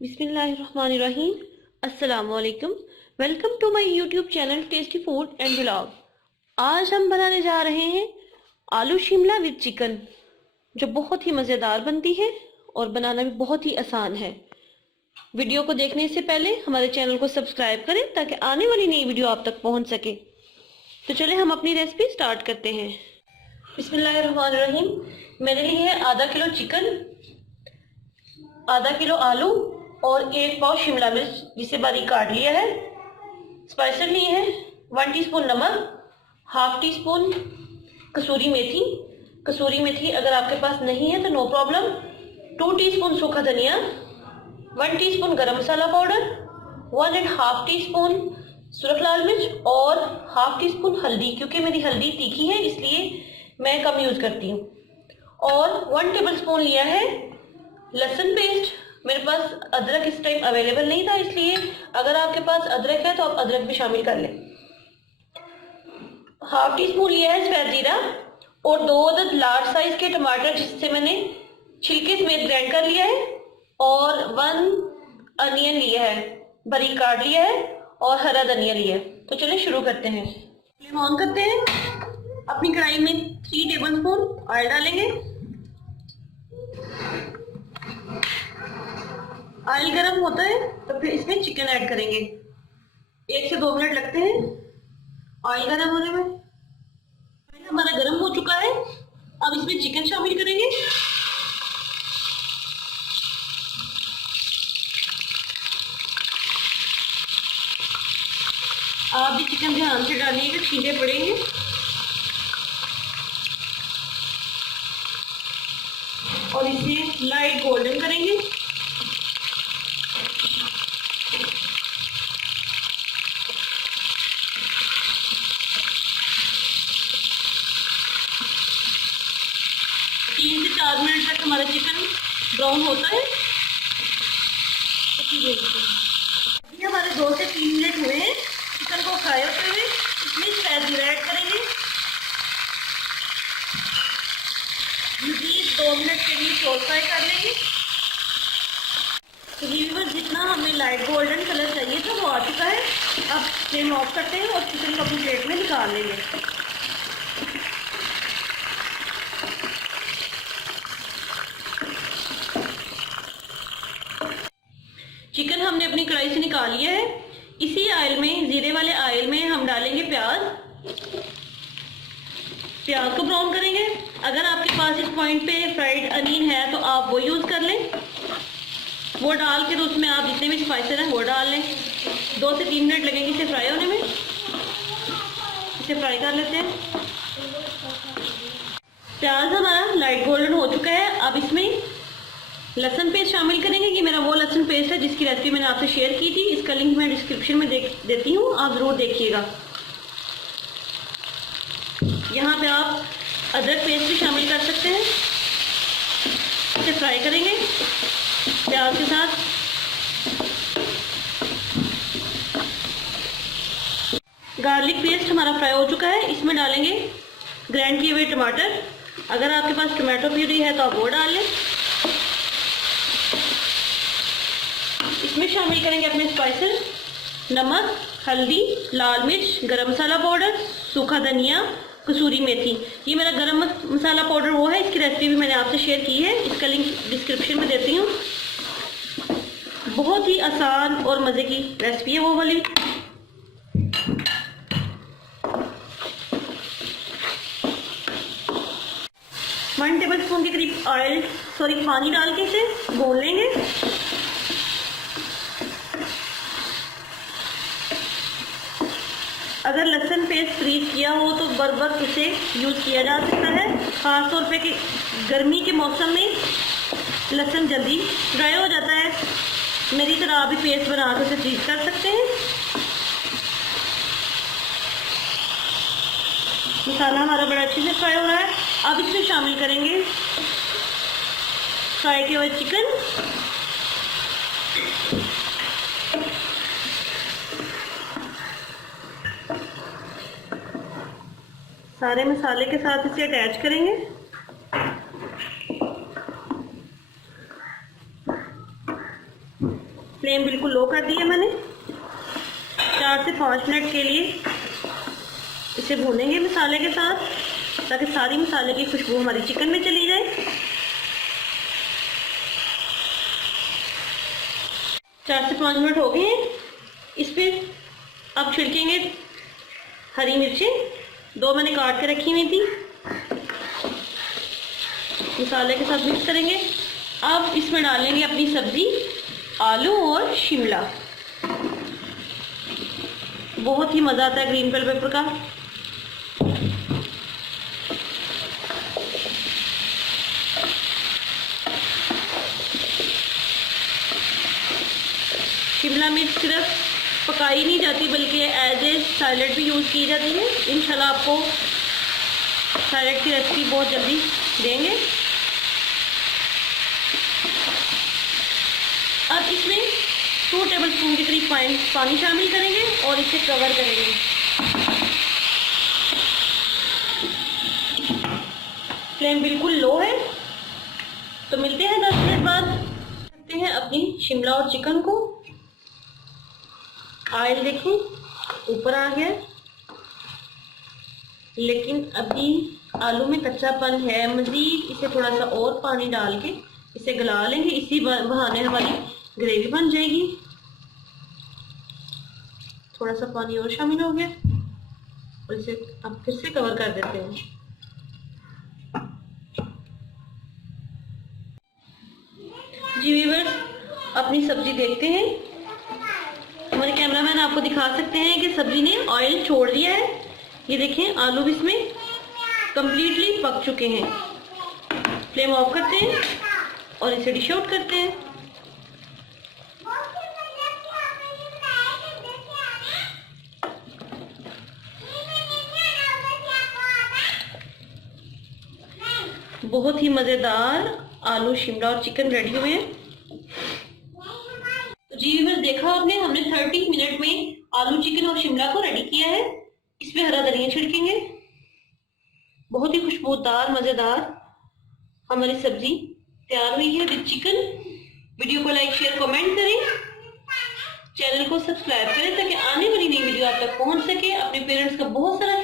बिस्मिल्लाहिर्रहमानिर्रहीम। अस्सलाम वालेकुम। Welcome to my YouTube channel tasty food and vlog. आज हम बनाने जा रहे हैं आलू शिमला विद चिकन, जो बहुत ही मज़ेदार बनती है और बनाना भी बहुत ही आसान है। वीडियो को देखने से पहले हमारे चैनल को सब्सक्राइब करें ताकि आने वाली नई वीडियो आप तक पहुंच सके। तो चले हम अपनी रेसिपी स्टार्ट करते हैं। बिस्मिल्लाहिर्रहमानिर्रहीम। मेरे लिए है आधा किलो चिकन, आधा किलो आलू और 1 पाव शिमला मिर्च जिसे बारीक काट लिया है। स्पाइसेस लिए हैं 1 टीस्पून नमक, हाफ टी स्पून कसूरी मेथी। कसूरी मेथी अगर आपके पास नहीं है तो नो प्रॉब्लम। 2 टीस्पून सूखा धनिया, 1 टीस्पून गरम मसाला पाउडर, 1.5 टीस्पून सुरख लाल मिर्च और हाफ टी स्पून हल्दी, क्योंकि मेरी हल्दी तीखी है इसलिए मैं कम यूज करती हूँ। और 1 टेबल स्पून लिया है लहसुन पेस्ट। मेरे पास अदरक इस टाइम अवेलेबल नहीं था, इसलिए अगर आपके पास अदरक है तो आप अदरक भी शामिल कर लें। हाफ टी स्पून लिया है सफेद जीरा और 2 अदद लार्ज साइज के टमाटर जिससे मैंने छिलके समेत ग्राइंड कर लिया है, और 1 अनियन लिया है, बारीक काट लिया है, और हरा धनिया लिया है। तो चलिए शुरू करते हैं। फ्लेम ऑन करते हैं। अपनी कढ़ाई में 3 टेबल स्पून ऑयल डालेंगे। ऑयल गर्म होता है तो फिर इसमें चिकन ऐड करेंगे। 1 से 2 मिनट लगते हैं ऑयल गर्म होने में। ऑयल हमारा गर्म हो चुका है, अब इसमें चिकन शामिल करेंगे। आप भी चिकन ध्यान से डालिएगा, छींटे पड़ेंगे। और इसे लाइट गोल्डन करेंगे। तीन से 4 मिनट तक हमारा चिकन ब्राउन होता है। अभी हमारे 2 से 3 मिनट हुए हैं चिकन को फ्राई होते हुए। इसमें सफेद जीरा ऐड करेंगे। मज़ीद 2 मिनट के लिए शॉर्ट फ्राई कर लेंगे। तो व्यूअर्स, जितना हमें लाइट गोल्डन कलर चाहिए था वो आ चुका है। अब फ्लेम ऑफ करते हैं और चिकन को अपनी प्लेट में निकाल लेंगे। चिकन हमने अपनी कढ़ाई से निकाल लिया है। इसी ऑयल में, जीरे वाले ऑयल में हम डालेंगे प्याज। प्याज को ब्राउन करेंगे। अगर आपके पास इस पॉइंट पे फ्राइड अनियन है तो आप वो यूज कर लें। वो डाल के तो उसमें आप जितने भी स्पाइसेस हैं वो डाल लें। 2 से 3 मिनट लगेंगे इसे फ्राई होने में। इसे फ्राई कर लेते हैं। प्याज हमारा लाइट गोल्डन हो चुका है। अब इसमें लहसुन पेस्ट शामिल करेंगे। ये मेरा वो लहसुन पेस्ट है जिसकी रेसिपी मैंने आपसे शेयर की थी। इसका लिंक मैं डिस्क्रिप्शन में देती हूँ, आप ज़रूर देखिएगा। यहाँ पे आप अदरक पेस्ट भी शामिल कर सकते हैं। इसे फ्राई करेंगे प्याज के साथ। गार्लिक पेस्ट हमारा फ्राई हो चुका है। इसमें डालेंगे ग्राइंड किए हुए टमाटर। अगर आपके पास टमाटो प्यूरी है तो आप वो डाल लें। इसमें शामिल करेंगे अपने स्पाइसेस, नमक, हल्दी, लाल मिर्च, गरम मसाला पाउडर, सूखा धनिया, कसूरी मेथी। ये मेरा गरम मसाला पाउडर वो है, इसकी रेसिपी भी मैंने आपसे शेयर की है। इसका लिंक डिस्क्रिप्शन में देती हूँ। बहुत ही आसान और मज़े की रेसिपी है वो वाली। वन टेबल स्पून के करीब पानी डाल के इसे भून लेंगे। अगर लहसुन पेस्ट फ्रीज किया हो तो बर वक्त उसे यूज़ किया जा सकता है। ख़ास तौर पे कि गर्मी के मौसम में लहसुन जल्दी ड्राई हो जाता है। मेरी तरह आप भी पेस्ट बना कर उसे फ्रीज कर सकते हैं। मसाला हमारा बड़ा अच्छे से फ्राई हो रहा है। अब इसमें शामिल करेंगे फ्राई किए हुए चिकन। सारे मसाले के साथ इसे अटैच करेंगे। फ्लेम बिल्कुल लो कर दी है मैंने। 4 से 5 मिनट के लिए इसे भूनेंगे मसाले के साथ, ताकि सारी मसाले की खुशबू हमारी चिकन में चली जाए। 4 से 5 मिनट हो गए हैं। इस पर अब छिड़केंगे हरी मिर्चें, 2 मैंने काट के रखी हुई थी, मसाले के साथ मिक्स करेंगे। अब इसमें डालेंगे अपनी सब्जी, आलू और शिमला। बहुत ही मज़ा आता है ग्रीन बेल पेपर का। शिमला मिर्च सिर्फ पकाई नहीं जाती बल्कि एज ए सैलेड भी यूज़ की जाती है। इंशाल्लाह आपको सैलेड की रेसिपी बहुत जल्दी देंगे। अब इसमें 2 टेबलस्पून के करीब पानी शामिल करेंगे और इसे कवर करेंगे। फ्लेम बिल्कुल लो है। तो मिलते हैं 10 मिनट बाद। रखते हैं अपनी शिमला और चिकन को। ऑयल देखें ऊपर आ गया, लेकिन अभी आलू में कच्चापन है। मज़ीद इसे थोड़ा सा और पानी डाल के इसे गला लेंगे। इसी बहाने हमारी ग्रेवी बन जाएगी। थोड़ा सा पानी और शामिल हो गया और इसे अब फिर से कवर कर देते हैं। जी व्यूअर्स, अपनी सब्जी देखते हैं। हमारे कैमरामैन आपको दिखा सकते हैं कि सब्जी ने ऑयल छोड़ दिया है। ये देखें आलू भी इसमें कंप्लीटली पक चुके हैं। फ्लेम ऑफ करते हैं और इसे डिश आउट करते हैं। बहुत ही मज़ेदार आलू शिमला और चिकन रेडी हुए हैं। तो जी व्यूअर्स, देखा आपने, हमने 30 मिनट में आलू चिकन और शिमला को रेडी किया है। इसमें हरा धनिया छिड़केंगे। बहुत ही खुशबूदार मज़ेदार हमारी सब्जी तैयार हुई है विद चिकन। वीडियो को लाइक शेयर कमेंट करें, चैनल को सब्सक्राइब करें ताकि आने वाली नई वीडियो आप तक पहुंच सके। अपने पेरेंट्स का बहुत सारा